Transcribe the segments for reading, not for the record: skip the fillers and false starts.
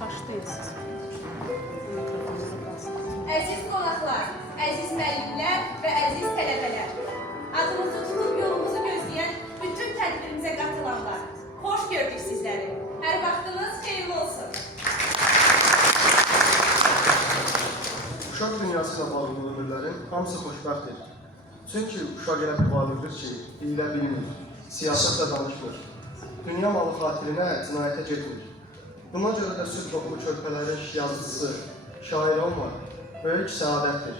Başlayırsınız. Əziz qonaqlar, əziz müəllimlər və əziz tələbələr, adımızı tutub yolumuzu gözləyən bütün tədbirimizə qatılanlar, xoş gördük sizləri. Hər vaxtınız xeyirli olsun. Uşaq dünyası ilə bağlı ömürlərin hamısı xoşbəxtdir. Çünki uşaq elə bir varlıqdır ki, hiylə bilmir, siyasətlə danışmır. Dünya malı xatirinə cinayətə getmir. Buna görə də süd toxulu körpələrin yazıcısı, şair olmaq böyük səadətdir.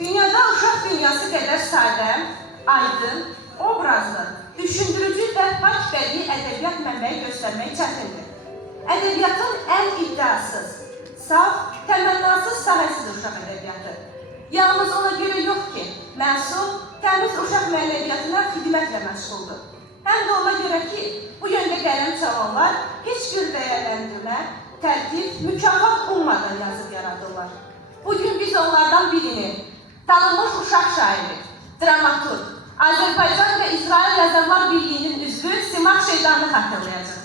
Dünyada uşaq dünyası qədər sadə, aydın, obrazlı, düşündürücü və pak bədii ədəbiyyat mənbəyi göstərmək çətindir. Ədəbiyyatın ən iddiasız, saf, təmənnasız sahəsidir uşaq ədəbiyyatı. Yalnız ona görə yox ki, məsul, təmiz uşaq mənəviyyatına xidmətlə məşğuldur. Həm də ona görə ki, bu yöndə qələm çalanlar heç bir dəyərləndirmə, tərtib, mükafat olmadan yazıb yaradırlar. Bugün biz onlardan birini, tanınmış uşaq şairi, dramaturg, Azərbaycan və İsrail Yazarlar Birliyinin üzvü Simah Şeydanı xatırlayacaq.